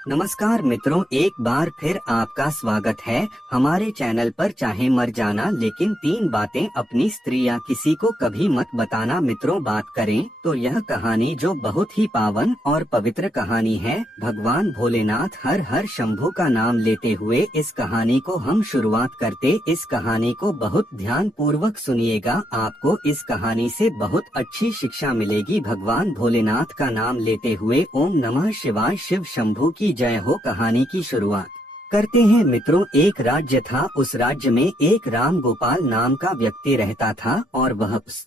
नमस्कार मित्रों, एक बार फिर आपका स्वागत है हमारे चैनल पर। चाहे मर जाना लेकिन 3 बातें अपनी स्त्री या किसी को कभी मत बताना। मित्रों, बात करें तो यह कहानी जो बहुत ही पावन और पवित्र कहानी है। भगवान भोलेनाथ हर हर शंभू का नाम लेते हुए इस कहानी को हम शुरुआत करते। इस कहानी को बहुत ध्यान पूर्वक सुनिएगा, आपको इस कहानी से बहुत अच्छी शिक्षा मिलेगी। भगवान भोलेनाथ का नाम लेते हुए ओम नमः शिवाय, शिव शंभू की जय हो। कहानी की शुरुआत करते हैं मित्रों। एक राज्य था, उस राज्य में एक राम गोपाल नाम का व्यक्ति रहता था और वह उस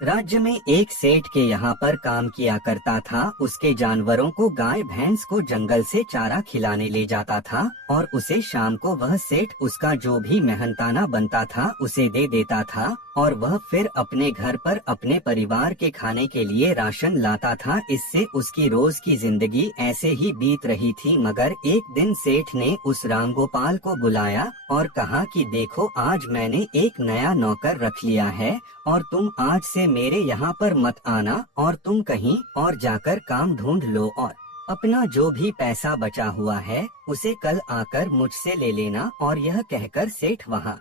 राज्य में एक सेठ के यहाँ पर काम किया करता था। उसके जानवरों को, गाय भैंस को जंगल से चारा खिलाने ले जाता था और उसे शाम को वह सेठ उसका जो भी मेहनताना बनता था उसे दे देता था और वह फिर अपने घर पर अपने परिवार के खाने के लिए राशन लाता था। इससे उसकी रोज की जिंदगी ऐसे ही बीत रही थी। मगर एक दिन सेठ ने उस रामगोपाल को बुलाया और कहा कि देखो, आज मैंने एक नया नौकर रख लिया है और तुम आज से मेरे यहाँ पर मत आना और तुम कहीं और जाकर काम ढूंढ लो और अपना जो भी पैसा बचा हुआ है उसे कल आकर मुझसे ले लेना। और यह कहकर सेठ वहाँ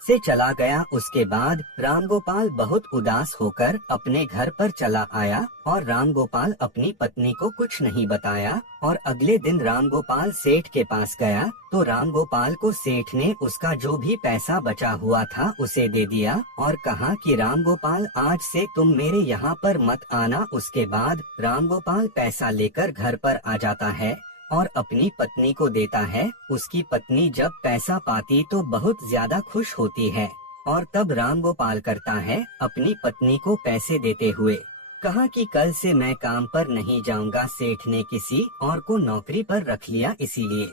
से चला गया। उसके बाद रामगोपाल बहुत उदास होकर अपने घर पर चला आया और रामगोपाल अपनी पत्नी को कुछ नहीं बताया। और अगले दिन रामगोपाल सेठ के पास गया तो रामगोपाल को सेठ ने उसका जो भी पैसा बचा हुआ था उसे दे दिया और कहा कि रामगोपाल, आज से तुम मेरे यहाँ पर मत आना। उसके बाद रामगोपाल पैसा लेकर घर पर आ जाता है और अपनी पत्नी को देता है। उसकी पत्नी जब पैसा पाती तो बहुत ज्यादा खुश होती है और तब रामगोपाल करता है अपनी पत्नी को पैसे देते हुए कहा कि कल से मैं काम पर नहीं जाऊंगा। सेठ ने किसी और को नौकरी पर रख लिया, इसीलिए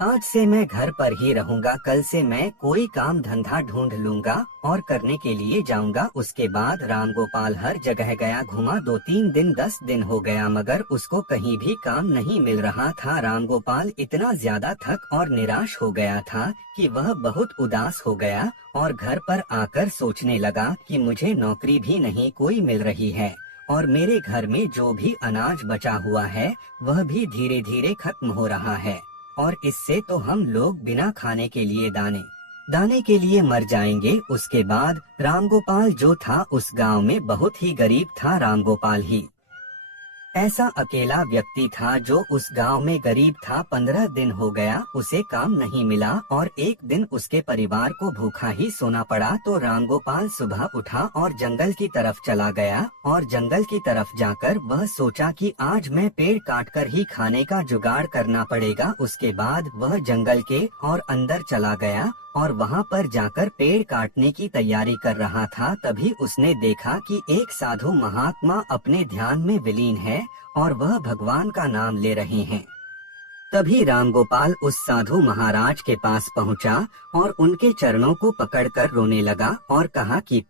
आज से मैं घर पर ही रहूंगा। कल से मैं कोई काम धंधा ढूंढ लूंगा और करने के लिए जाऊंगा। उसके बाद रामगोपाल हर जगह गया, घुमा। 2-3 दिन 10 दिन हो गया मगर उसको कहीं भी काम नहीं मिल रहा था। रामगोपाल इतना ज्यादा थक और निराश हो गया था कि वह बहुत उदास हो गया और घर पर आकर सोचने लगा कि मुझे नौकरी भी नहीं कोई मिल रही है और मेरे घर में जो भी अनाज बचा हुआ है वह भी धीरे धीरे खत्म हो रहा है और इससे तो हम लोग बिना खाने के लिए दाने के लिए मर जाएंगे। उसके बाद रामगोपाल जो था उस गांव में बहुत ही गरीब था। रामगोपाल ही ऐसा अकेला व्यक्ति था जो उस गांव में गरीब था। 15 दिन हो गया उसे काम नहीं मिला और एक दिन उसके परिवार को भूखा ही सोना पड़ा। तो रामगोपाल सुबह उठा और जंगल की तरफ चला गया और जंगल की तरफ जाकर वह सोचा कि आज मैं पेड़ काटकर ही खाने का जुगाड़ करना पड़ेगा। उसके बाद वह जंगल के और अंदर चला गया और वहाँ पर जाकर पेड़ काटने की तैयारी कर रहा था। तभी उसने देखा कि एक साधु महात्मा अपने ध्यान में विलीन है और वह भगवान का नाम ले रहे हैं। तभी रामगोपाल उस साधु महाराज के पास पहुँचा और उनके चरणों को पकड़कर रोने लगा और कहा कि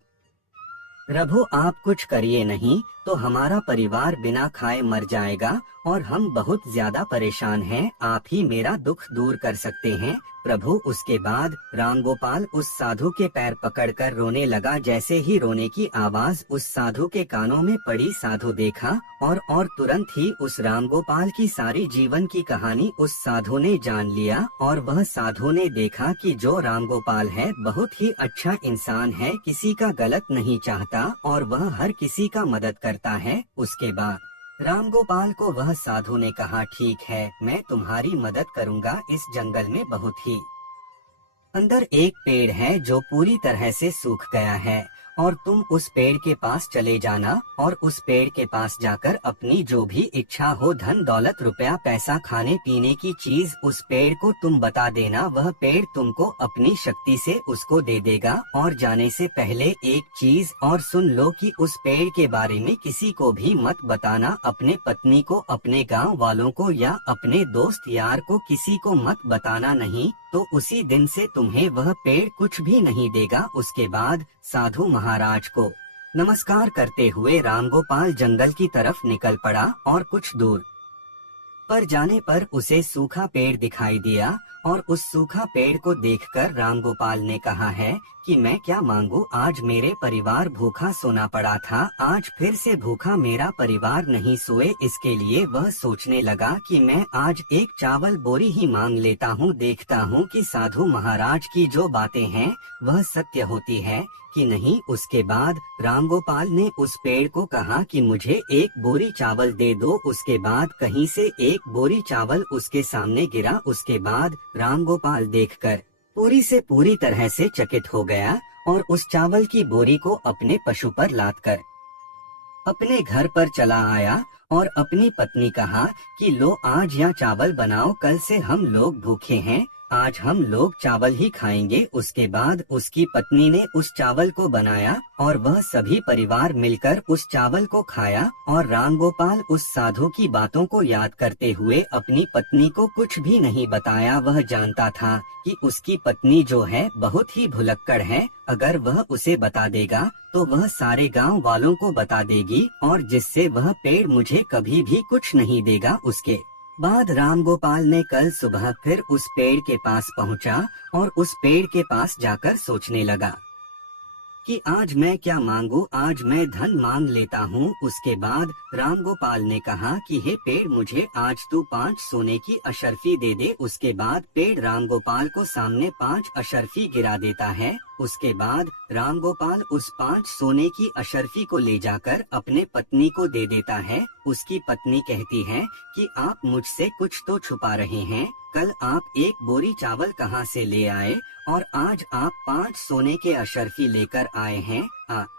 प्रभु, आप कुछ करिए नहीं तो हमारा परिवार बिना खाए मर जाएगा और हम बहुत ज्यादा परेशान हैं। आप ही मेरा दुख दूर कर सकते हैं प्रभु। उसके बाद रामगोपाल उस साधु के पैर पकड़कर रोने लगा। जैसे ही रोने की आवाज उस साधु के कानों में पड़ी, साधु देखा और तुरंत ही उस रामगोपाल की सारी जीवन की कहानी उस साधु ने जान लिया। और वह साधु ने देखा कि जो रामगोपाल है बहुत ही अच्छा इंसान है, किसी का गलत नहीं चाहता और वह हर किसी का मदद करता है। उसके बाद रामगोपाल को वह साधु ने कहा, ठीक है, मैं तुम्हारी मदद करूंगा। इस जंगल में बहुत ही अंदर एक पेड़ है जो पूरी तरह से सूख गया है और तुम उस पेड़ के पास चले जाना और उस पेड़ के पास जाकर अपनी जो भी इच्छा हो, धन दौलत रुपया पैसा खाने पीने की चीज, उस पेड़ को तुम बता देना। वह पेड़ तुमको अपनी शक्ति से उसको दे देगा। और जाने से पहले एक चीज और सुन लो कि उस पेड़ के बारे में किसी को भी मत बताना। अपने पत्नी को, अपने गांव वालों को या अपने दोस्त यार को किसी को मत बताना, नहीं तो उसी दिन से तुम्हें वह पेड़ कुछ भी नहीं देगा। उसके बाद साधु महाराज को नमस्कार करते हुए रामगोपाल जंगल की तरफ निकल पड़ा और कुछ दूर पर जाने पर उसे सूखा पेड़ दिखाई दिया और उस सूखा पेड़ को देखकर रामगोपाल ने कहा है कि मैं क्या मांगू, आज मेरे परिवार भूखा सोना पड़ा था, आज फिर से भूखा मेरा परिवार नहीं सोए। इसके लिए वह सोचने लगा कि मैं आज एक चावल बोरी ही मांग लेता हूँ, देखता हूँ कि साधु महाराज की जो बातें हैं वह सत्य होती है कि नहीं। उसके बाद रामगोपाल ने उस पेड़ को कहा कि मुझे एक बोरी चावल दे दो। उसके बाद कहीं से एक बोरी चावल उसके सामने गिरा। उसके बाद रामगोपाल देखकर पूरी से पूरी तरह से चकित हो गया और उस चावल की बोरी को अपने पशु पर लादकर अपने घर पर चला आया और अपनी पत्नी कहा कि लो आज यह चावल बनाओ, कल से हम लोग भूखे हैं, आज हम लोग चावल ही खाएंगे। उसके बाद उसकी पत्नी ने उस चावल को बनाया और वह सभी परिवार मिलकर उस चावल को खाया। और रामगोपाल उस साधु की बातों को याद करते हुए अपनी पत्नी को कुछ भी नहीं बताया। वह जानता था कि उसकी पत्नी जो है बहुत ही भुलक्कड़ है, अगर वह उसे बता देगा तो वह सारे गांव वालों को बता देगी और जिससे वह पेड़ मुझे कभी भी कुछ नहीं देगा। उसके बाद रामगोपाल ने कल सुबह फिर उस पेड़ के पास पहुंचा और उस पेड़ के पास जाकर सोचने लगा कि आज मैं क्या मांगू, आज मैं धन मांग लेता हूँ। उसके बाद रामगोपाल ने कहा कि हे पेड़, मुझे आज तू 5 सोने की अशर्फी दे दे। उसके बाद पेड़ रामगोपाल को सामने 5 अशर्फी गिरा देता है। उसके बाद रामगोपाल उस 5 सोने की अशर्फी को ले जाकर अपने पत्नी को दे देता है। उसकी पत्नी कहती है कि आप मुझसे कुछ तो छुपा रहे हैं, कल आप एक बोरी चावल कहाँ से ले आए और आज आप 5 सोने के अशर्फी लेकर आए हैं,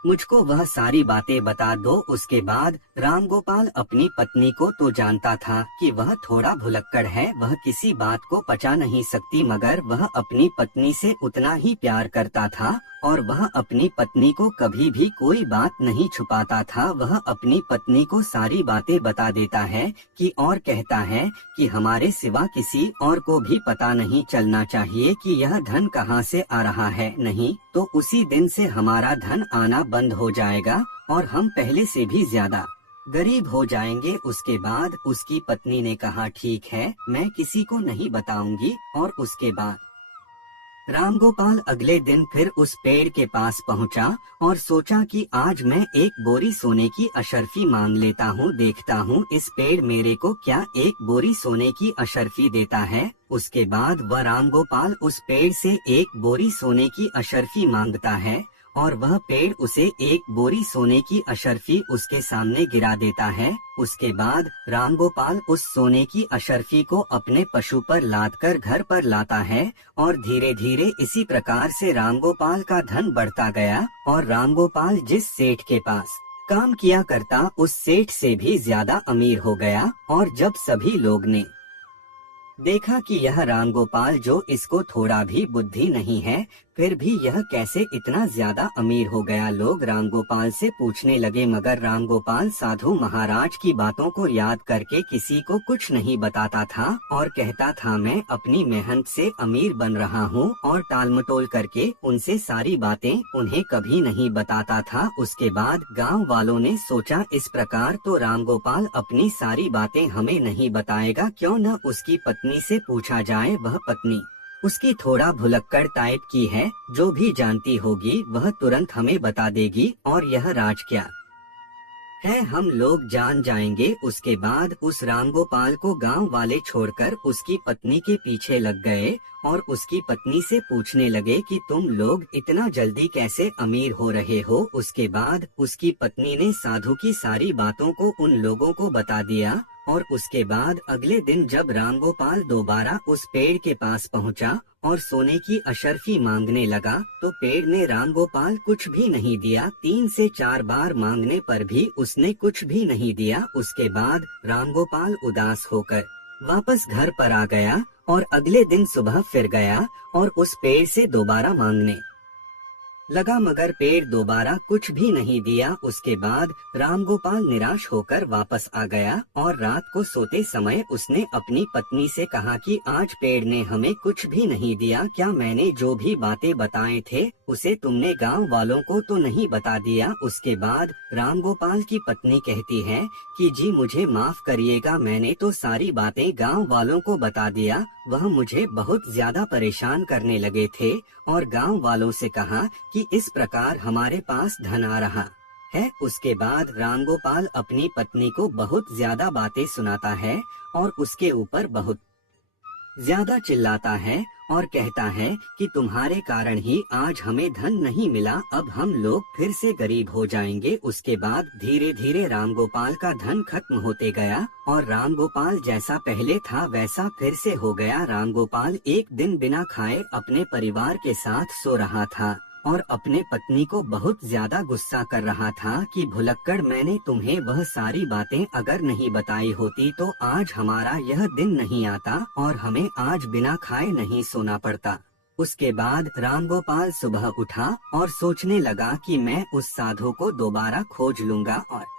मुझको वह सारी बातें बता दो। उसके बाद रामगोपाल अपनी पत्नी को तो जानता था कि वह थोड़ा भुलक्कड़ है, वह किसी बात को पचा नहीं सकती, मगर वह अपनी पत्नी से उतना ही प्यार करता था और वह अपनी पत्नी को कभी भी कोई बात नहीं छुपाता था। वह अपनी पत्नी को सारी बातें बता देता है कि और कहता है कि हमारे सिवा किसी और को भी पता नहीं चलना चाहिए कि यह धन कहाँ से आ रहा है, नहीं तो उसी दिन से हमारा धन आना बंद हो जाएगा और हम पहले से भी ज्यादा गरीब हो जाएंगे। उसके बाद उसकी पत्नी ने कहा ठीक है, मैं किसी को नहीं बताऊंगी। और उसके बाद रामगोपाल अगले दिन फिर उस पेड़ के पास पहुंचा और सोचा कि आज मैं एक बोरी सोने की अशर्फी मांग लेता हूँ, देखता हूँ इस पेड़ मेरे को क्या एक बोरी सोने की अशर्फी देता है। उसके बाद वह रामगोपाल उस पेड़ से एक बोरी सोने की अशर्फी मांगता है और वह पेड़ उसे एक बोरी सोने की अशर्फी उसके सामने गिरा देता है। उसके बाद रामगोपाल उस सोने की अशर्फी को अपने पशु पर लादकर घर पर लाता है और धीरे धीरे इसी प्रकार से रामगोपाल का धन बढ़ता गया और रामगोपाल जिस सेठ के पास काम किया करता उस सेठ से भी ज्यादा अमीर हो गया। और जब सभी लोग ने देखा कि यह रामगोपाल जो इसको थोड़ा भी बुद्धि नहीं है, फिर भी यह कैसे इतना ज्यादा अमीर हो गया, लोग रामगोपाल से पूछने लगे, मगर रामगोपाल साधु महाराज की बातों को याद करके किसी को कुछ नहीं बताता था और कहता था मैं अपनी मेहनत से अमीर बन रहा हूँ और टालमटोल करके उनसे सारी बातें उन्हें कभी नहीं बताता था। उसके बाद गाँव वालों ने सोचा इस प्रकार तो रामगोपाल अपनी सारी बातें हमें नहीं बताएगा, क्यों न उसकी पत्नी से पूछा जाए। वह पत्नी उसकी थोड़ा भुलक्कड़ टाइप की है, जो भी जानती होगी वह तुरंत हमें बता देगी और यह राज क्या है हम लोग जान जाएंगे। उसके बाद उस रामगोपाल को गांव वाले छोड़कर उसकी पत्नी के पीछे लग गए और उसकी पत्नी से पूछने लगे कि तुम लोग इतना जल्दी कैसे अमीर हो रहे हो। उसके बाद उसकी पत्नी ने साधु की सारी बातों को उन लोगों को बता दिया और उसके बाद अगले दिन जब रामगोपाल दोबारा उस पेड़ के पास पहुंचा और सोने की अशर्फी मांगने लगा तो पेड़ ने रामगोपाल कुछ भी नहीं दिया। 3 से 4 बार मांगने पर भी उसने कुछ भी नहीं दिया। उसके बाद रामगोपाल उदास होकर वापस घर पर आ गया और अगले दिन सुबह फिर गया और उस पेड़ से दोबारा मांगने लगा, मगर पेड़ दोबारा कुछ भी नहीं दिया। उसके बाद रामगोपाल निराश होकर वापस आ गया और रात को सोते समय उसने अपनी पत्नी से कहा कि आज पेड़ ने हमें कुछ भी नहीं दिया, क्या मैंने जो भी बातें बताए थे उसे तुमने गांव वालों को तो नहीं बता दिया। उसके बाद रामगोपाल की पत्नी कहती है कि जी मुझे माफ करिएगा, मैंने तो सारी बातें गांव वालों को बता दिया वह मुझे बहुत ज्यादा परेशान करने लगे थे और गांव वालों से कहा कि इस प्रकार हमारे पास धन आ रहा है। उसके बाद रामगोपाल अपनी पत्नी को बहुत ज्यादा बातें सुनाता है और उसके ऊपर बहुत ज्यादा चिल्लाता है और कहता है कि तुम्हारे कारण ही आज हमें धन नहीं मिला, अब हम लोग फिर से गरीब हो जाएंगे। उसके बाद धीरे धीरे रामगोपाल का धन खत्म होते गया और रामगोपाल जैसा पहले था वैसा फिर से हो गया। रामगोपाल एक दिन बिना खाए अपने परिवार के साथ सो रहा था और अपने पत्नी को बहुत ज्यादा गुस्सा कर रहा था कि भुलक्कड़, मैंने तुम्हें वह सारी बातें अगर नहीं बताई होती तो आज हमारा यह दिन नहीं आता और हमें आज बिना खाए नहीं सोना पड़ता। उसके बाद रामगोपाल सुबह उठा और सोचने लगा कि मैं उस साधु को दोबारा खोज लूंगा और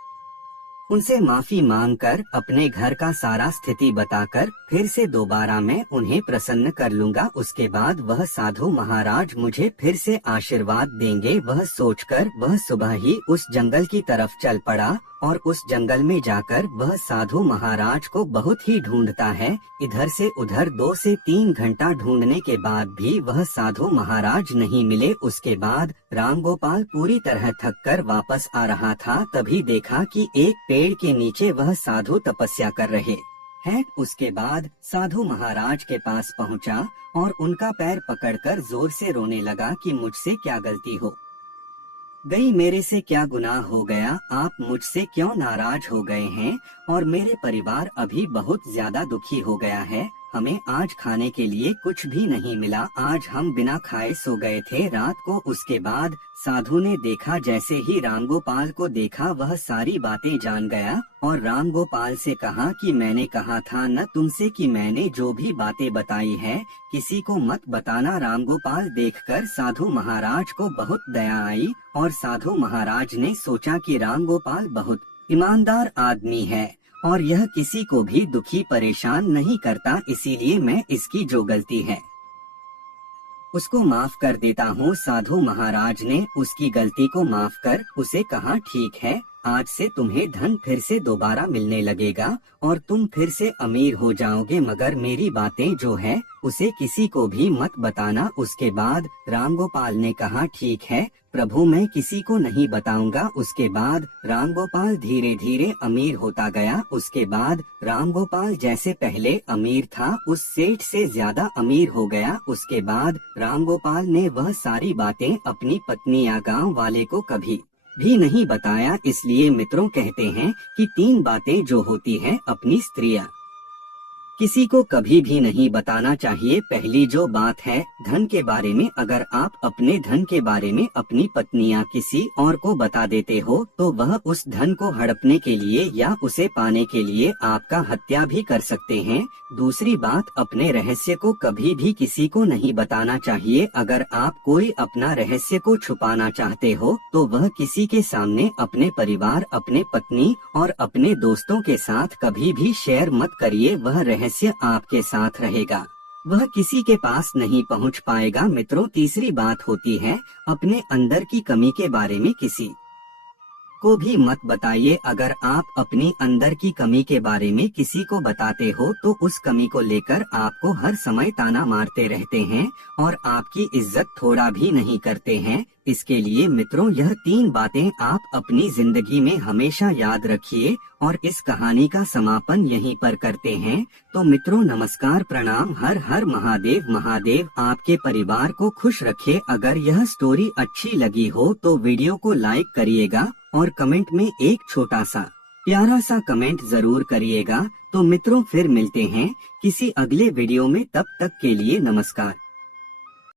उनसे माफी मांगकर अपने घर का सारा स्थिति बताकर फिर से दोबारा मैं उन्हें प्रसन्न कर लूंगा। उसके बाद वह साधु महाराज मुझे फिर से आशीर्वाद देंगे। वह सोचकर वह सुबह ही उस जंगल की तरफ चल पड़ा और उस जंगल में जाकर वह साधु महाराज को बहुत ही ढूंढता है। इधर से उधर 2 से 3 घंटा ढूंढने के बाद भी वह साधु महाराज नहीं मिले। उसके बाद रामगोपाल पूरी तरह थककर वापस आ रहा था, तभी देखा कि एक पेड़ के नीचे वह साधु तपस्या कर रहे हैं। उसके बाद साधु महाराज के पास पहुंचा और उनका पैर पकड़कर जोर से रोने लगा कि मुझसे क्या गलती हो गई, मेरे से क्या गुनाह हो गया, आप मुझसे क्यों नाराज हो गए हैं और मेरे परिवार अभी बहुत ज्यादा दुखी हो गया है। हमें आज खाने के लिए कुछ भी नहीं मिला, आज हम बिना खाए सो गए थे रात को। उसके बाद साधु ने देखा, जैसे ही रामगोपाल को देखा वह सारी बातें जान गया और रामगोपाल से कहा कि मैंने कहा था न तुमसे कि मैंने जो भी बातें बताई है किसी को मत बताना। रामगोपाल देखकर साधु महाराज को बहुत दया आई और साधु महाराज ने सोचा कि रामगोपाल बहुत ईमानदार आदमी है और यह किसी को भी दुखी परेशान नहीं करता, इसीलिए मैं इसकी जो गलती है उसको माफ कर देता हूँ। साधु महाराज ने उसकी गलती को माफ कर उसे कहा, ठीक है, आज से तुम्हें धन फिर से दोबारा मिलने लगेगा और तुम फिर से अमीर हो जाओगे, मगर मेरी बातें जो है उसे किसी को भी मत बताना। उसके बाद रामगोपाल ने कहा, ठीक है प्रभु, मैं किसी को नहीं बताऊंगा। उसके बाद रामगोपाल धीरे धीरे अमीर होता गया। उसके बाद रामगोपाल जैसे पहले अमीर था उस सेठ से ज्यादा अमीर हो गया। उसके बाद रामगोपाल ने वह सारी बातें अपनी पत्नी या गांव वाले को कभी भी नहीं बताया। इसलिए मित्रों कहते हैं कि 3 बातें जो होती हैं अपनी स्त्रियां किसी को कभी भी नहीं बताना चाहिए। पहली जो बात है धन के बारे में, अगर आप अपने धन के बारे में अपनी पत्नी या किसी और को बता देते हो तो वह उस धन को हड़पने के लिए या उसे पाने के लिए आपका हत्या भी कर सकते हैं। दूसरी बात, अपने रहस्य को कभी भी किसी को नहीं बताना चाहिए। अगर आप कोई अपना रहस्य को छुपाना चाहते हो तो वह किसी के सामने अपने परिवार, अपने पत्नी और अपने दोस्तों के साथ कभी भी शेयर मत करिए। वह रहस्य आपके साथ रहेगा, वह किसी के पास नहीं पहुंच पाएगा। मित्रों, तीसरी बात होती है अपने अंदर की कमी के बारे में किसी को भी मत बताइए। अगर आप अपनी अंदर की कमी के बारे में किसी को बताते हो तो उस कमी को लेकर आपको हर समय ताना मारते रहते हैं और आपकी इज्जत थोड़ा भी नहीं करते हैं। इसके लिए मित्रों यह 3 बातें आप अपनी जिंदगी में हमेशा याद रखिए और इस कहानी का समापन यहीं पर करते हैं। तो मित्रों नमस्कार, प्रणाम, हर हर महादेव। महादेव आपके परिवार को खुश रखे। अगर यह स्टोरी अच्छी लगी हो तो वीडियो को लाइक करिएगा और कमेंट में एक छोटा सा प्यारा सा कमेंट जरूर करिएगा। तो मित्रों फिर मिलते हैं किसी अगले वीडियो में, तब तक के लिए नमस्कार।